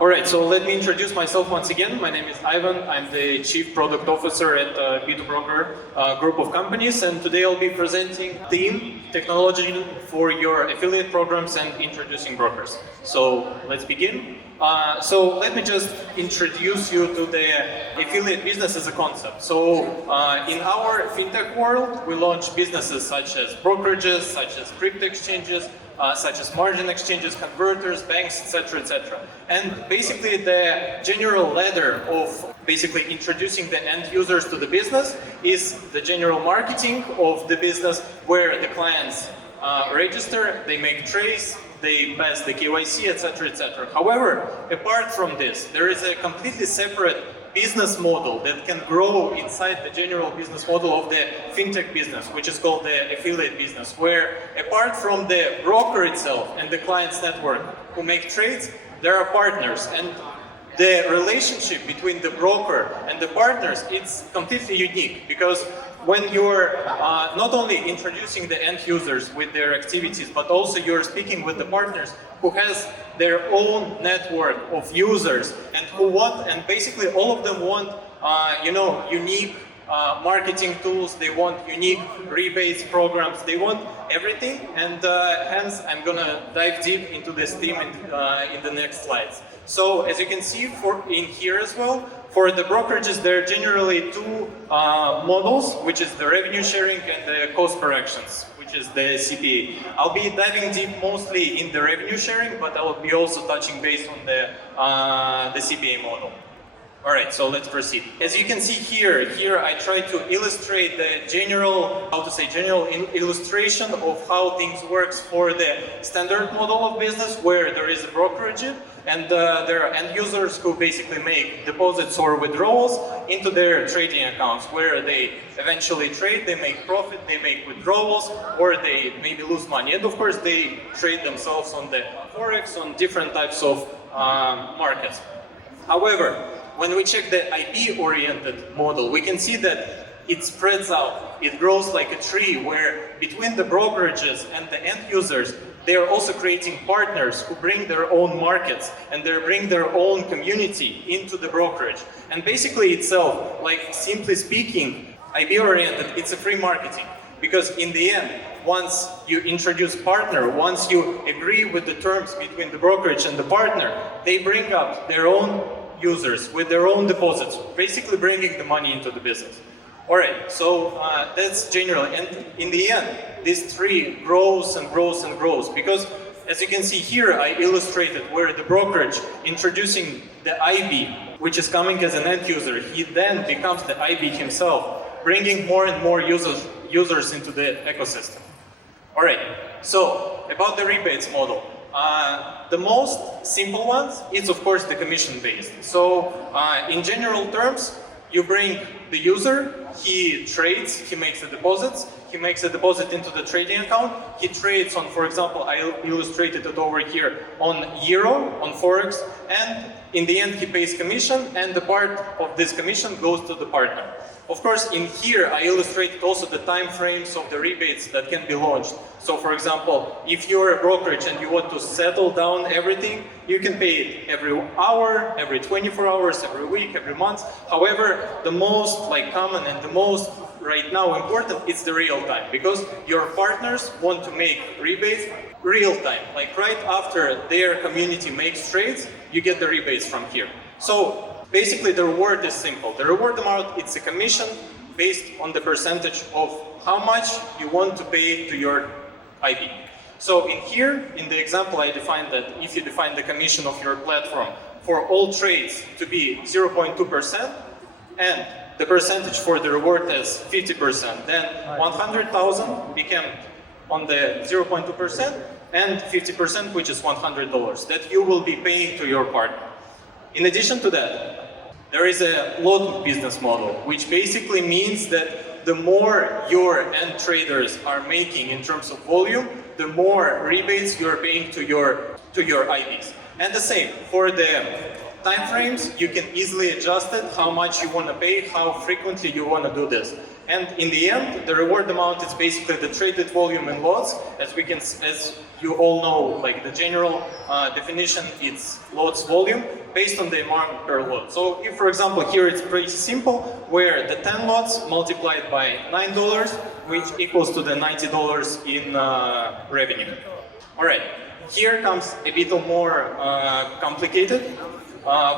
All right, so let me introduce myself once again. My name is Ivan. I'm the Chief Product Officer at B2Broker group of companies, and today I'll be presenting theme technology for your affiliate programs and introducing brokers. So let's begin. So let me just introduce you to the affiliate business as a concept. So in our fintech world, we launch businesses such as brokerages, such as crypto exchanges, such as margin exchanges, converters, banks, etc., etc. And basically the general ladder of basically introducing the end users to the business is the general marketing of the business, where the clients register, they make trades, they pass the KYC, etc., etc. However, apart from this, there is a completely separate business model that can grow inside the general business model of the fintech business, which is called the affiliate business, where apart from the broker itself and the client's network who make trades, there are partners, and the relationship between the broker and the partners, it's completely unique, because when you're not only introducing the end users with their activities, but also you're speaking with the partners who has their own network of users and who want, and basically all of them want, unique marketing tools, they want unique rebates programs, they want everything, and hence I'm gonna dive deep into this theme in the next slides. So as you can see in here as well, for the brokerages, there are generally two models, which is the revenue sharing and the cost per actions, which is the CPA. I'll be diving deep mostly in the revenue sharing, but I will be also touching base on the CPA model. All right, so let's proceed. As you can see here I try to illustrate the general illustration of how things works for the standard model of business, where there is a brokerage and there are end users who basically make deposits or withdrawals into their trading accounts, where they eventually trade, they make profit, they make withdrawals, or they maybe lose money. And of course, they trade themselves on the Forex, on different types of markets. However, when we check the IP-oriented model, we can see that it spreads out. It grows like a tree, where between the brokerages and the end users, they are also creating partners who bring their own markets and they bring their own community into the brokerage. And basically itself, like simply speaking, IP-oriented, it's a free marketing. Because in the end, once you introduce partner, once you agree with the terms between the brokerage and the partner, they bring up their own users with their own deposits, basically bringing the money into the business. All right, so that's general. And in the end, this tree grows and grows and grows, because as you can see here, I illustrated where the brokerage introducing the IB, which is coming as an end user, he then becomes the IB himself, bringing more and more users into the ecosystem. All right, so about the rebates model. The most simple ones is of course the commission based. So in general terms, you bring the user, he trades, he makes the deposits, he makes a deposit into the trading account, he trades on, for example, I illustrated it over here, on Euro, on Forex, and in the end he pays commission, and the part of this commission goes to the partner. Of course, in here I illustrated also the time frames of the rebates that can be launched. So for example, if you're a brokerage and you want to settle down everything, you can pay it every hour, every 24 hours, every week, every month. However, the most common and the most right now important is the real time, because your partners want to make rebates real time. Like right after their community makes trades, you get the rebates from here. So basically, the reward is simple. The reward amount, it's a commission based on the percentage of how much you want to pay to your IB. So in here, in the example, I defined that if you define the commission of your platform for all trades to be 0.2%, and the percentage for the reward is 50%, then 100,000 became on the 0.2%, and 50%, which is $100, that you will be paying to your partner. In addition to that, there is a lot business model, which basically means that the more your end traders are making in terms of volume, the more rebates you're paying to your IBs. And the same for the time frames, you can easily adjust it, how much you want to pay, how frequently you want to do this. And in the end, the reward amount is basically the traded volume in lots. As you all know, like the general definition, it's lots volume based on the amount per lot. So if, for example, here it's pretty simple, where the 10 lots multiplied by $9, which equals to the $90 in revenue. All right, here comes a bit more complicated.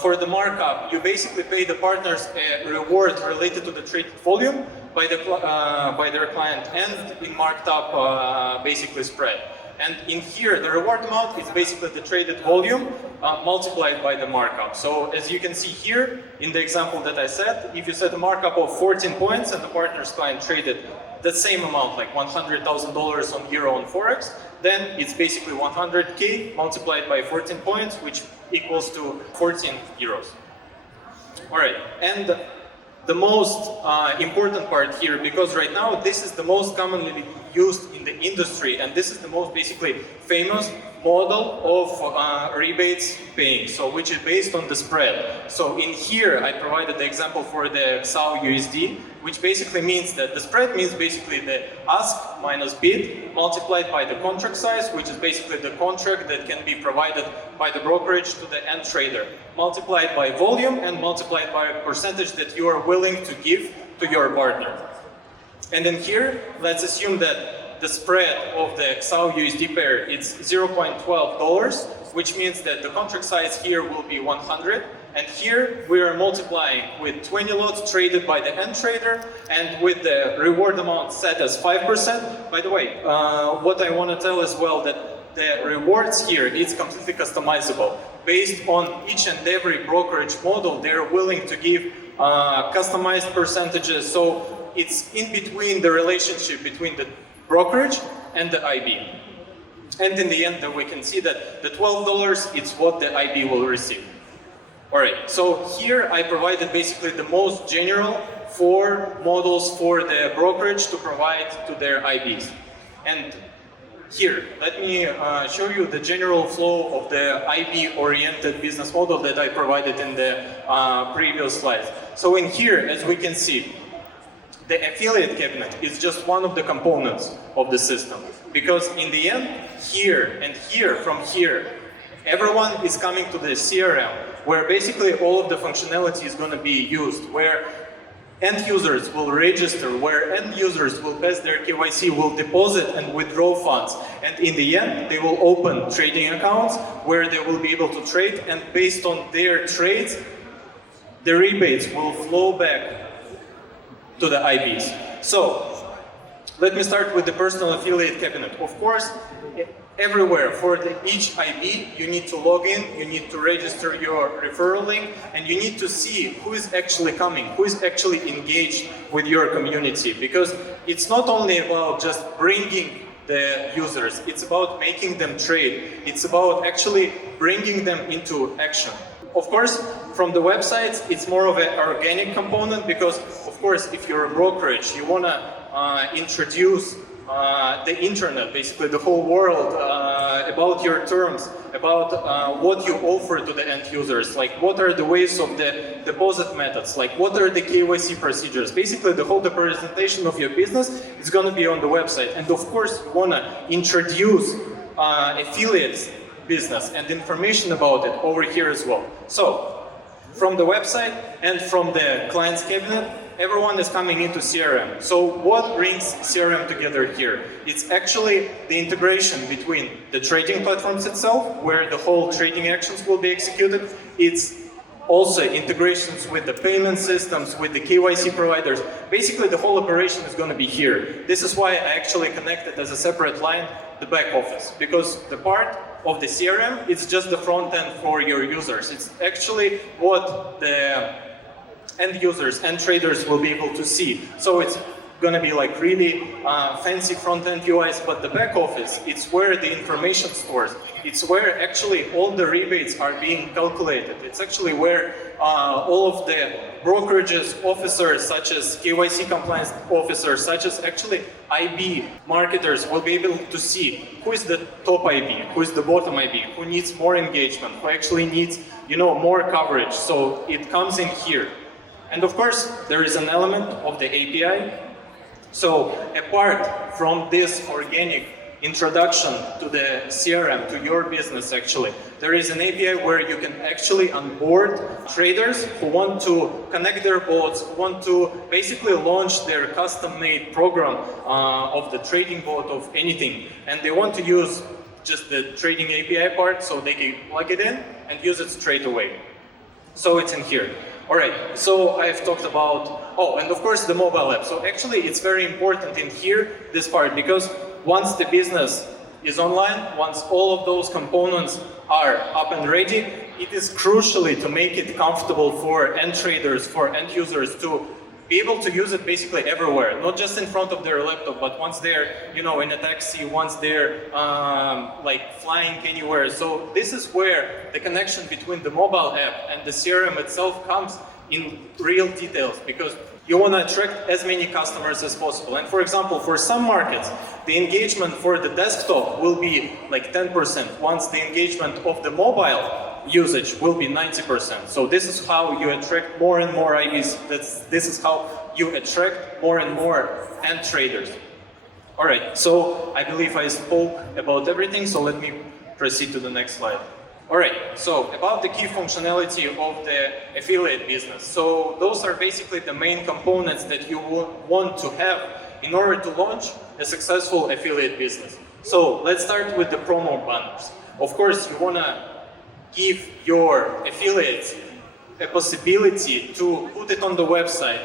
For the markup, you basically pay the partners a reward related to the traded volume by their client and in marked up basically spread. And in here, the reward amount is basically the traded volume multiplied by the markup. So as you can see here, in the example that I said, if you set a markup of 14 points and the partner's client traded the same amount, like $100,000 on euro on Forex, then it's basically 100K multiplied by 14 points, which equals to 14 euros. All right, and the most important part here, because right now this is the most commonly used in the industry, and this is the most basically famous model of rebates paying, so which is based on the spread. So in here I provided the example for the XAU USD, which basically means that the spread means basically the ask minus bid multiplied by the contract size, which is basically the contract that can be provided by the brokerage to the end trader, multiplied by volume and multiplied by a percentage that you are willing to give to your partner. And then here, let's assume that the spread of the XAU USD pair is $0.12, which means that the contract size here will be 100. And here we are multiplying with 20 lots traded by the end trader and with the reward amount set as 5%. By the way, what I want to tell as well that the rewards here is completely customizable. Based on each and every brokerage model, they're willing to give customized percentages. So it's in between the relationship between the brokerage and the IB. And in the end, we can see that the $12 is what the IB will receive. All right, so here I provided basically the most general 4 models for the brokerage to provide to their IBs. And here, let me show you the general flow of the IB-oriented business model that I provided in the previous slides. So in here, as we can see, the affiliate cabinet is just one of the components of the system. Because in the end, here and here, from here, everyone is coming to the CRM, where basically all of the functionality is going to be used, where end users will register, where end users will pass their KYC, will deposit and withdraw funds. And in the end, they will open trading accounts where they will be able to trade, and based on their trades, the rebates will flow back to the IBs. So, let me start with the personal affiliate cabinet. Of course, everywhere for each IB, you need to log in, you need to register your referral link, and you need to see who is actually coming, who is actually engaged with your community. Because it's not only about just bringing the users, it's about making them trade. It's about actually bringing them into action. Of course, from the websites, it's more of an organic component because, of course, if you're a brokerage, you want to introduce the internet, basically the whole world, about your terms, about what you offer to the end users, like what are the ways of the deposit methods, like what are the KYC procedures. Basically, the whole presentation of your business is going to be on the website. And of course, you want to introduce affiliates business and information about it over here as well. So, from the website and from the client's cabinet, everyone is coming into CRM. So what brings CRM together here? It's actually the integration between the trading platforms itself, where the whole trading actions will be executed. It's also integrations with the payment systems, with the KYC providers. Basically, the whole operation is going to be here. This is why I actually connected as a separate line the back office, because the part of the CRM, it's just the front end for your users. It's actually what the end users and traders will be able to see. So it's going to be like really fancy front-end UIs, but the back office, it's where the information stores. It's where actually all the rebates are being calculated. It's actually where all of the brokerages officers, such as KYC compliance officers, such as actually IB marketers will be able to see who is the top IB, who is the bottom IB, who needs more engagement, who actually needs, more coverage. So it comes in here. And of course, there is an element of the API So apart from this organic introduction to the CRM, to your business actually, there is an API where you can actually onboard traders who want to connect their bots, who want to basically launch their custom-made program of the trading bot of anything. And they want to use just the trading API part, so they can plug it in and use it straight away. So it's in here. All right, so I've talked about, oh, and of course the mobile app. So actually it's very important in here, this part, because once the business is online, once all of those components are up and ready, it is crucially to make it comfortable for end traders, for end users to be able to use it basically everywhere, not just in front of their laptop, but once they're, you know, in a taxi, once they're like flying anywhere. So this is where the connection between the mobile app and the CRM itself comes in real details, because you want to attract as many customers as possible. And for example, for some markets, the engagement for the desktop will be like 10%, once the engagement of the mobile usage will be 90%. So this is how you attract more and more IBs. This is how you attract more and more end traders. All right, so I believe I spoke about everything, so let me proceed to the next slide. All right, so about the key functionality of the affiliate business. So those are basically the main components that you want to have in order to launch a successful affiliate business. So let's start with the promo banners. Of course, you want to give your affiliates a possibility to put it on the website,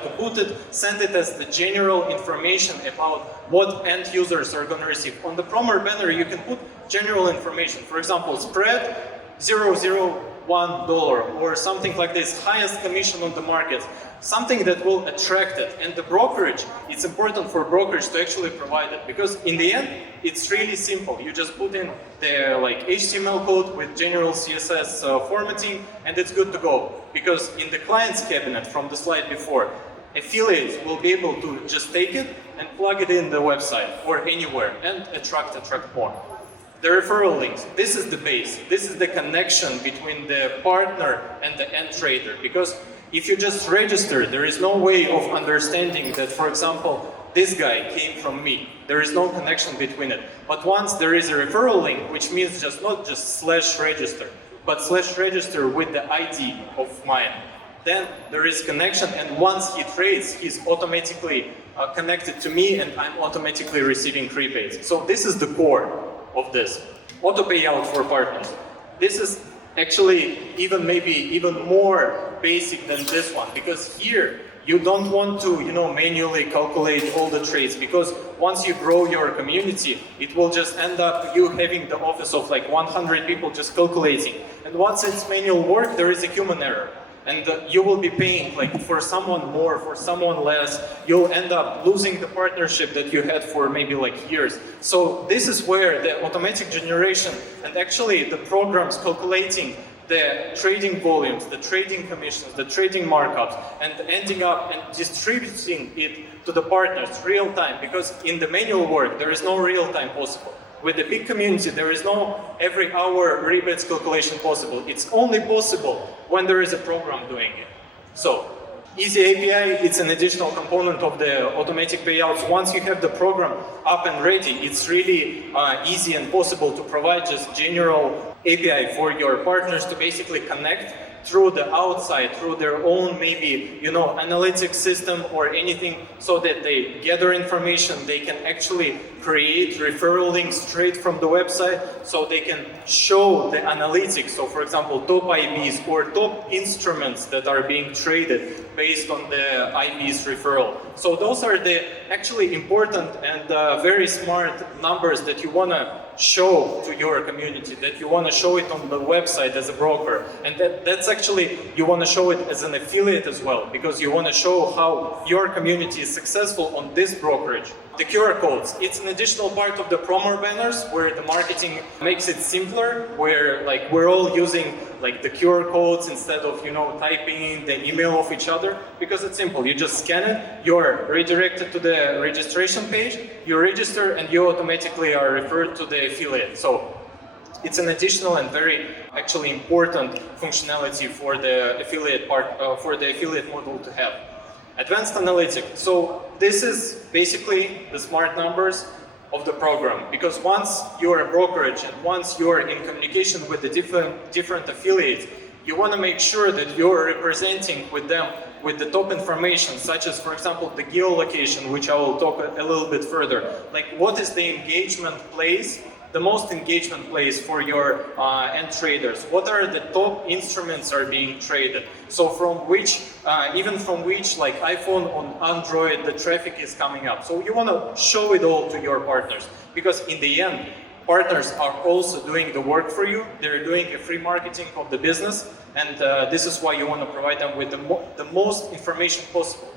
send it as the general information about what end users are going to receive. On the promo banner, you can put general information. For example, spread $0.01 or something like this, highest commission on the market, something that will attract it. And the brokerage, it's important for brokerage to actually provide it, because in the end, it's really simple. You just put in the HTML code with general CSS formatting, and it's good to go. Because in the client's cabinet from the slide before, affiliates will be able to just take it and plug it in the website or anywhere and attract more. The referral links, this is the base. This is the connection between the partner and the end trader. Because if you just register, there is no way of understanding that, for example, this guy came from me. There is no connection between it. But once there is a referral link, which means just not just /register, but /register with the ID of mine, then there is connection, and once he trades, he's automatically connected to me, and I'm automatically receiving rebates. So this is the core of this. Auto payout for partners. This is actually maybe even more basic than this one, because here you don't want to, manually calculate all the trades, because once you grow your community, it will just end up you having the office of like 100 people just calculating. And once it's manual work, there is a human error. And you will be paying for someone more, for someone less. You'll end up losing the partnership that you had for maybe years. So this is where the automatic generation and actually the programs calculating the trading volumes, the trading commissions, the trading markups, and ending up and distributing it to the partners real time, because in the manual work there is no real time possible. With the big community, there is no every hour rebates calculation possible. It's only possible when there is a program doing it. So, Easy API, it's an additional component of the automatic payouts. Once you have the program up and ready, it's really easy and possible to provide just general API for your partners to basically connect through the outside, through their own maybe, analytics system or anything, so that they gather information, they can actually create referral links straight from the website, so they can show the analytics. So for example, top IBs or top instruments that are being traded based on the IB's referral. So those are the actually important and very smart numbers that you want to show to your community, that you want to show it on the website as a broker. And that's actually, you want to show it as an affiliate as well, because you want to show how your community is successful on this brokerage. The QR codes, it's an additional part of the promo banners where the marketing makes it simpler, where we're all using the QR codes instead of typing in the email of each other, because it's simple. You just scan it, you're redirected to the registration page, you register, and you automatically are referred to the affiliate. So it's an additional and very actually important functionality for the affiliate part, for the affiliate model to have. Advanced analytics. So this is basically the smart numbers of the program, because once you're a brokerage and once you're in communication with the different affiliates, you want to make sure that you're representing with them with the top information, such as, for example, the geolocation, which I will talk a little bit further. Like, what is the engagement place, the most engagement place for your end traders? What are the top instruments are being traded? So from which, even from which, like iPhone on Android, the traffic is coming up. So you want to show it all to your partners, because in the end, partners are also doing the work for you. They're doing a free marketing of the business, and this is why you want to provide them with the most information possible.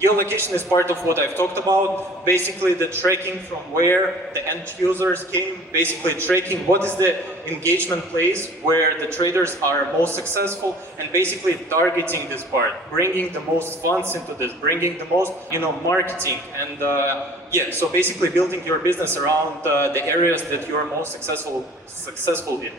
Geolocation is part of what I've talked about. Basically, the tracking from where the end users came, basically tracking what is the engagement place where the traders are most successful, and basically targeting this part, bringing the most funds into this, bringing the most, marketing, and so basically building your business around the areas that you are most successful in.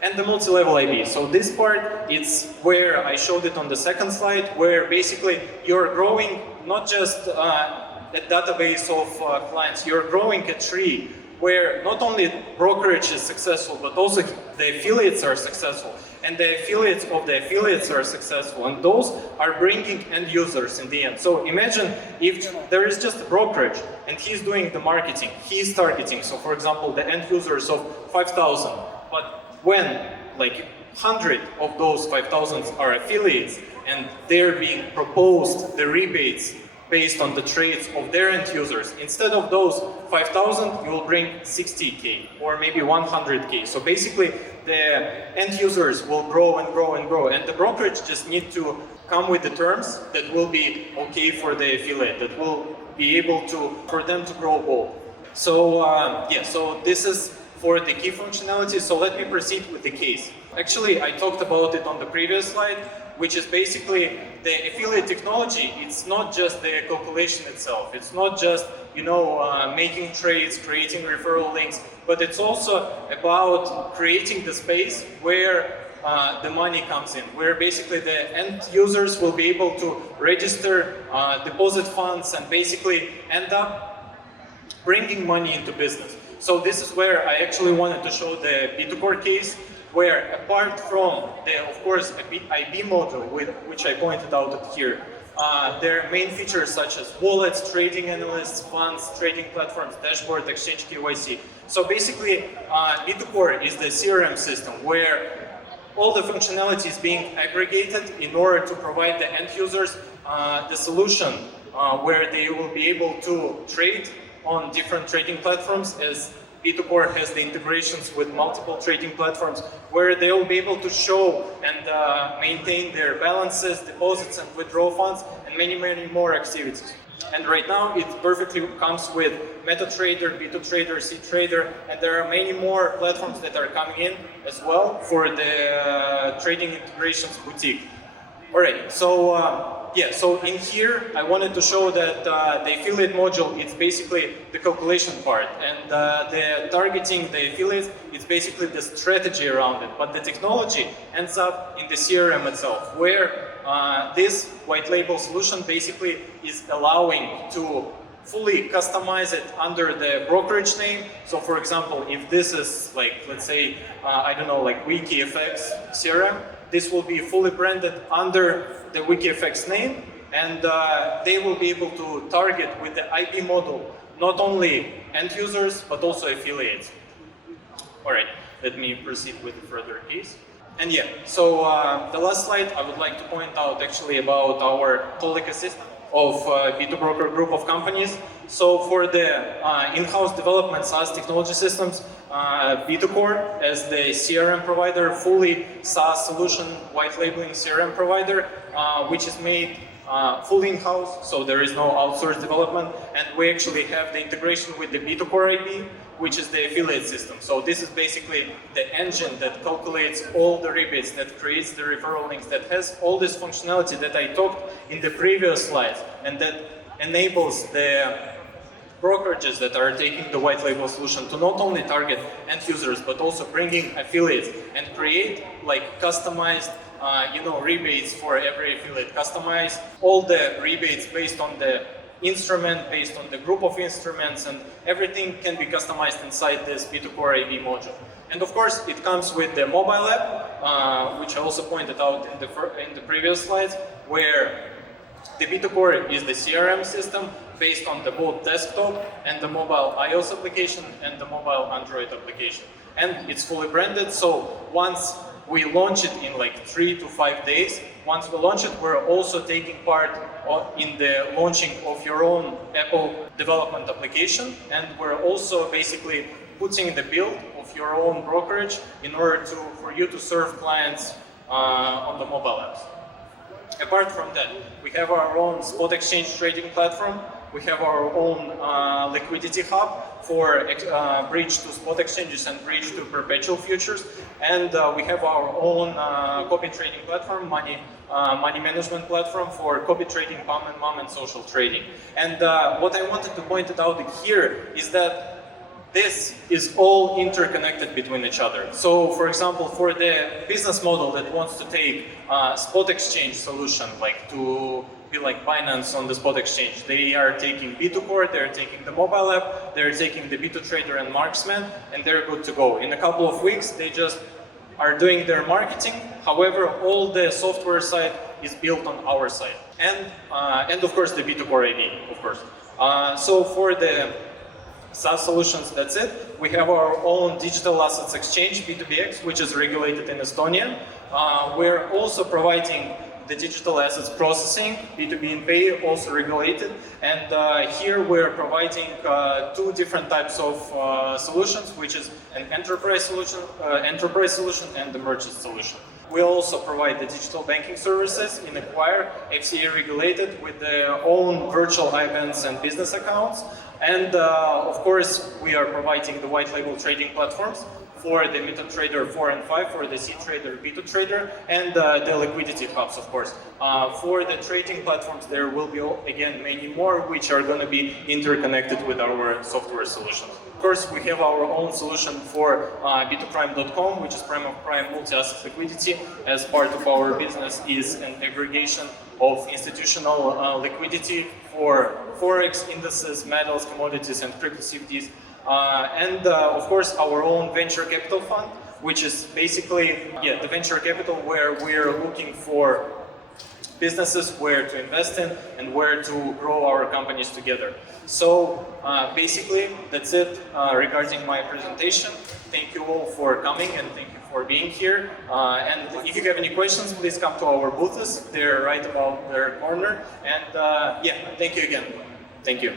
And the multi-level IB. So this part, it's where I showed it on the second slide, where basically you're growing not just a database of clients, you're growing a tree where not only brokerage is successful, but also the affiliates are successful, and the affiliates of the affiliates are successful, and those are bringing end users in the end. So imagine if there is just a brokerage and he's doing the marketing, he's targeting, so for example, the end users of 5,000, but when like 100 of those 5,000 are affiliates and they're being proposed the rebates based on the trades of their end users, instead of those 5,000, you will bring 60K or maybe 100K. So basically, the end users will grow and grow and grow, and the brokerage just need to come with the terms that will be okay for the affiliate, that will be able for them to grow both. So so this is for the key functionality. So let me proceed with the case. Actually, I talked about it on the previous slide, which is basically the affiliate technology. It's not just the calculation itself. It's not just, making trades, creating referral links, but it's also about creating the space where the money comes in, where basically the end users will be able to register, deposit funds, and basically end up bringing money into business. So this is where I actually wanted to show the B2Core case, where apart from the, of course, IB module, which I pointed out here, there are main features such as wallets, trading analysts, funds, trading platforms, dashboard, exchange KYC. So basically, B2Core is the CRM system where all the functionality is being aggregated in order to provide the end users the solution where they will be able to trade on different trading platforms, as B2Core has the integrations with multiple trading platforms, where they will be able to show and maintain their balances, deposits, and withdraw funds, and many, many more activities. And right now, it perfectly comes with MetaTrader, B2Trader, C-Trader, and there are many more platforms that are coming in as well for the trading integrations boutique. All right, so so in here, I wanted to show that the affiliate module is basically the calculation part, and the targeting the affiliates is basically the strategy around it. But the technology ends up in the CRM itself, where this white label solution basically is allowing to fully customize it under the brokerage name. So for example, if this is like, let's say, like Wiki FX CRM, this will be fully branded under the Wiki FX name, and they will be able to target with the IB model not only end users, but also affiliates. All right, let me proceed with the further case. And so the last slide, I would like to point out actually about our whole ecosystem of B2Broker group of companies. So for the in-house development SaaS technology systems, B2Core as the CRM provider, fully SaaS solution, white labeling CRM provider, which is made fully in-house, so there is no outsourced development, and we actually have the integration with the B2Core IB, which is the affiliate system. So this is basically the engine that calculates all the rebates, that creates the referral links, that has all this functionality that I talked in the previous slides, and that enables the brokerages that are taking the white label solution to not only target end users, but also bringing affiliates and create like customized rebates for every affiliate, customize all the rebates based on the instrument, based on the group of instruments, and everything can be customized inside this B2Core AV module. And of course, it comes with the mobile app, which I also pointed out in the previous slides, where the B2Core is the CRM system based on the both desktop and the mobile iOS application and the mobile Android application. And it's fully branded, so once we launch it in like 3 to 5 days, once we launch it, we're also taking part in the launching of your own Apple development application, and we're also basically putting the build of your own brokerage in order for you to serve clients on the mobile apps. Apart from that, we have our own spot exchange trading platform. We have our own liquidity hub for bridge to spot exchanges and bridge to perpetual futures. And we have our own copy trading platform, money management platform for copy trading, PAM and MAM, and social trading. And what I wanted to point out here is that this is all interconnected between each other. So, for example, for the business model that wants to take a spot exchange solution, like to be like Binance on the spot exchange, they are taking B2Core, they're taking the mobile app, they're taking the B2Trader and Marksman, and they're good to go. In a couple of weeks, they just are doing their marketing. However, all the software side is built on our side. And of course, the B2Core AD, of course. So for the SaaS solutions, that's it. We have our own digital assets exchange, B2BX, which is regulated in Estonia. We're also providing the digital assets processing, B2B and Pay, also regulated. And here we're providing two different types of solutions, which is an enterprise solution and the merchant solution. We also provide the digital banking services in Acquire, FCA regulated, with their own virtual IBANs and business accounts. And of course, we are providing the white label trading platforms for the MetaTrader 4 and 5, for the C-Trader, B2Trader, and the liquidity hubs, of course. For the trading platforms, there will be, again, many more, which are going to be interconnected with our software solutions. Of course, we have our own solution for B2Prime.com, which is prime of prime multi-asset liquidity. As part of our business is an aggregation of institutional liquidity for Forex, indices, metals, commodities, and crypto CFDs. And of course, our own venture capital fund, which is basically the venture capital where we're looking for businesses where to invest in and where to grow our companies together. So basically, that's it regarding my presentation. Thank you all for coming and thank you for being here. And if you have any questions, please come to our booths. They're right about their corner. And thank you again. Thank you.